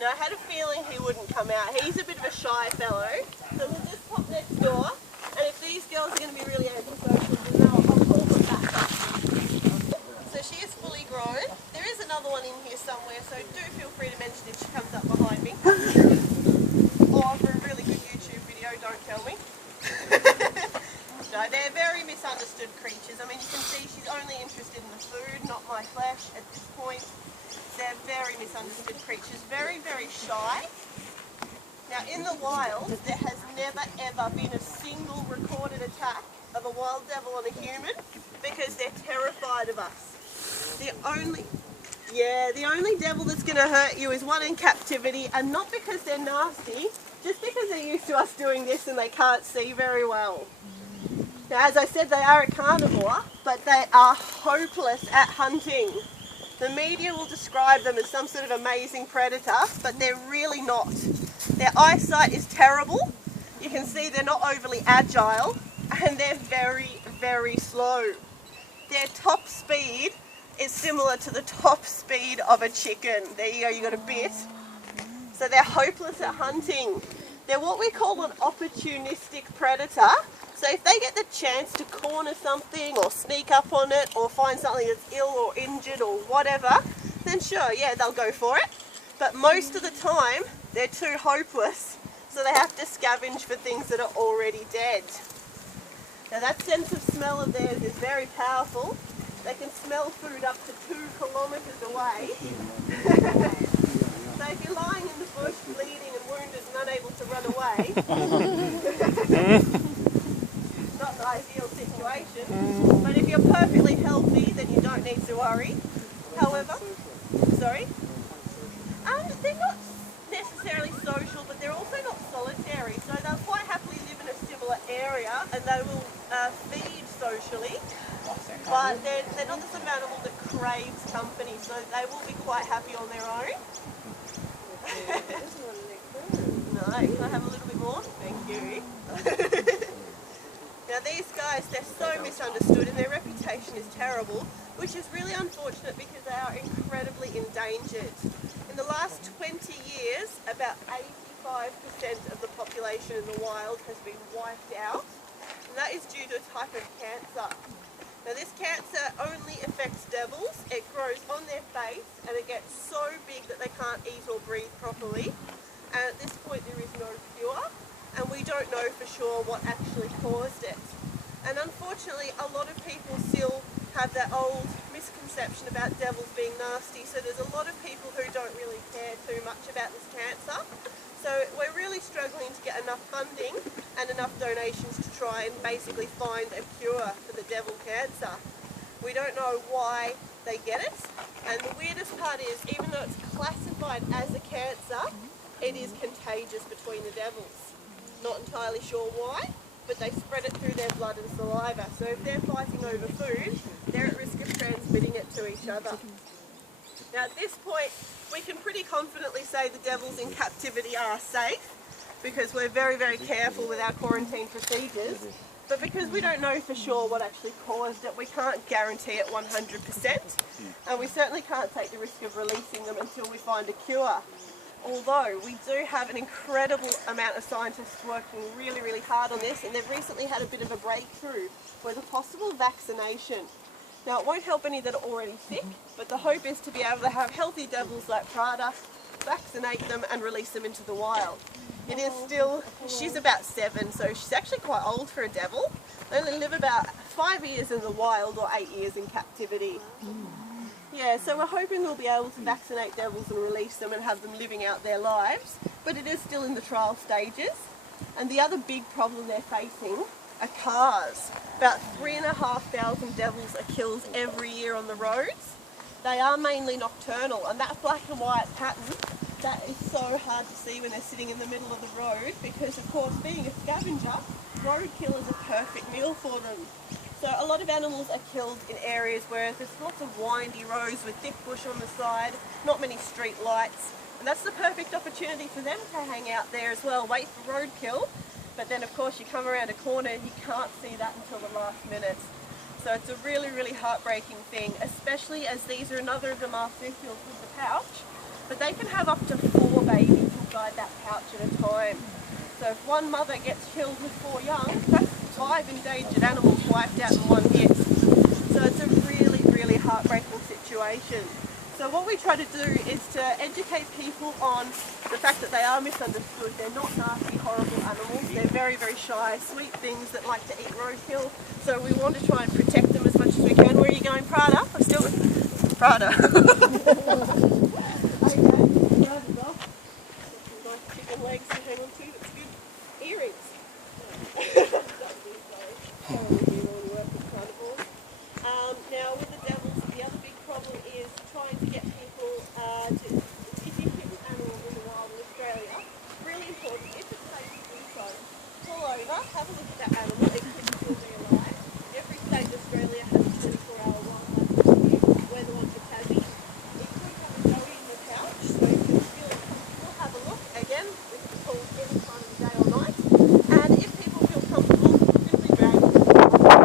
Now I had a feeling he wouldn't come out. He's a bit of a shy fellow, so we'll just pop next door. And if these girls are going to be really antisocial, then I'll call them back up. So she is fully grown. There is another one in here somewhere, so do feel free to mention if she comes up behind me. Or for a really good YouTube video, don't tell me. No, they're very misunderstood creatures. I mean, you can see she's only interested in the food, not my flesh at this point. They're very misunderstood creatures, very, very shy. Now, in the wild, there has never, ever been a single recorded attack of a wild devil on a human because they're terrified of us. The only devil that's going to hurt you is one in captivity, and not because they're nasty, just because they're used to us doing this and they can't see very well. Now, as I said, they are a carnivore, but they are hopeless at hunting. The media will describe them as some sort of amazing predator, but they're really not. Their eyesight is terrible. You can see they're not overly agile, and they're very, very slow. Their top speed is similar to the top speed of a chicken. There you go, you got a bit. So they're hopeless at hunting. They're what we call an opportunistic predator. So if they get the chance to corner something or sneak up on it or find something that's ill or injured or whatever, then sure, yeah, they'll go for it. But most of the time, they're too hopeless, so they have to scavenge for things that are already dead. Now that sense of smell of theirs is very powerful. They can smell food up to 2 kilometres away. So if you're lying in the bush, bleeding and wounded and unable to run away, not the ideal situation, but if you're perfectly healthy, then you don't need to worry. However, they're not necessarily social, but they're also not solitary, so they'll quite happily live in a similar area and they will feed socially, but they're not the sort of animal that craves company, so they will be quite happy on their own. No, can I have a little bit more? Thank you. Now these guys, they're so misunderstood and their reputation is terrible, which is really unfortunate because they are incredibly endangered. In the last 20 years, about 85% of the population in the wild has been wiped out, and that is due to a type of cancer. Now this cancer only affects devils. It grows on their face and it gets so big that they can't eat or breathe properly. And at this point there is no cure, and we don't know for sure what actually caused it. And unfortunately a lot of people still have that old misconception about devils being nasty, so there's a lot of people who don't really care too much about this cancer. So we're really struggling to get enough funding and enough donations to try and basically find a cure for the devil cancer. We don't know why they get it, and the weirdest part is, even though it's classified as a cancer, it is contagious between the devils. Not entirely sure why, but they spread it through their blood and saliva. So if they're fighting over food, they're at risk of transmitting it to each other. Now at this point, we can pretty confidently say the devils in captivity are safe because we're very, very careful with our quarantine procedures. But because we don't know for sure what actually caused it, we can't guarantee it 100%. And we certainly can't take the risk of releasing them until we find a cure. Although we do have an incredible amount of scientists working really, really hard on this, and they've recently had a bit of a breakthrough with a possible vaccination. Now it won't help any that are already sick, but the hope is to be able to have healthy devils like Prada, vaccinate them and release them into the wild. It is still, she's about 7, so she's actually quite old for a devil. They only live about 5 years in the wild or 8 years in captivity. Yeah, so we're hoping we'll be able to vaccinate devils and release them and have them living out their lives, but it is still in the trial stages. And the other big problem they're facing are cars. About 3,500 devils are killed every year on the roads. They are mainly nocturnal, and that black and white pattern, that is so hard to see when they're sitting in the middle of the road because, of course, being a scavenger, roadkill is a perfect meal for them. So a lot of animals are killed in areas where there's lots of windy roads with thick bush on the side, not many street lights, and that's the perfect opportunity for them to hang out there as well, wait for roadkill, but then of course you come around a corner and you can't see that until the last minute. So it's a really, really heartbreaking thing, especially as these are, another of them are filled with the pouch, but they can have up to 4 babies inside that pouch at a time. So if one mother gets killed with 4 young, that's 5 endangered animals wiped out in one hit. So it's a really, really heartbreaking situation. So what we try to do is to educate people on the fact that they are misunderstood. They're not nasty, horrible animals. They're very, very shy, sweet things that like to eat roadkill. So we want to try and protect them as much as we can. Where are you going, Prada? I'm still Prada. Okay, Prada's off. Nice chicken legs to hang on to. It's good. Earrings. Now with the devils, the other big problem is trying to get people to, if you hit an animal in the wild in Australia, really important, if it's safe to do so, pull over, have a look at that animal, it could still be alive. Every state in Australia has a 24-hour wildlife rescue. We're the ones for Tassie. It could have a Joey in the pouch, so you can still have a look. Again, we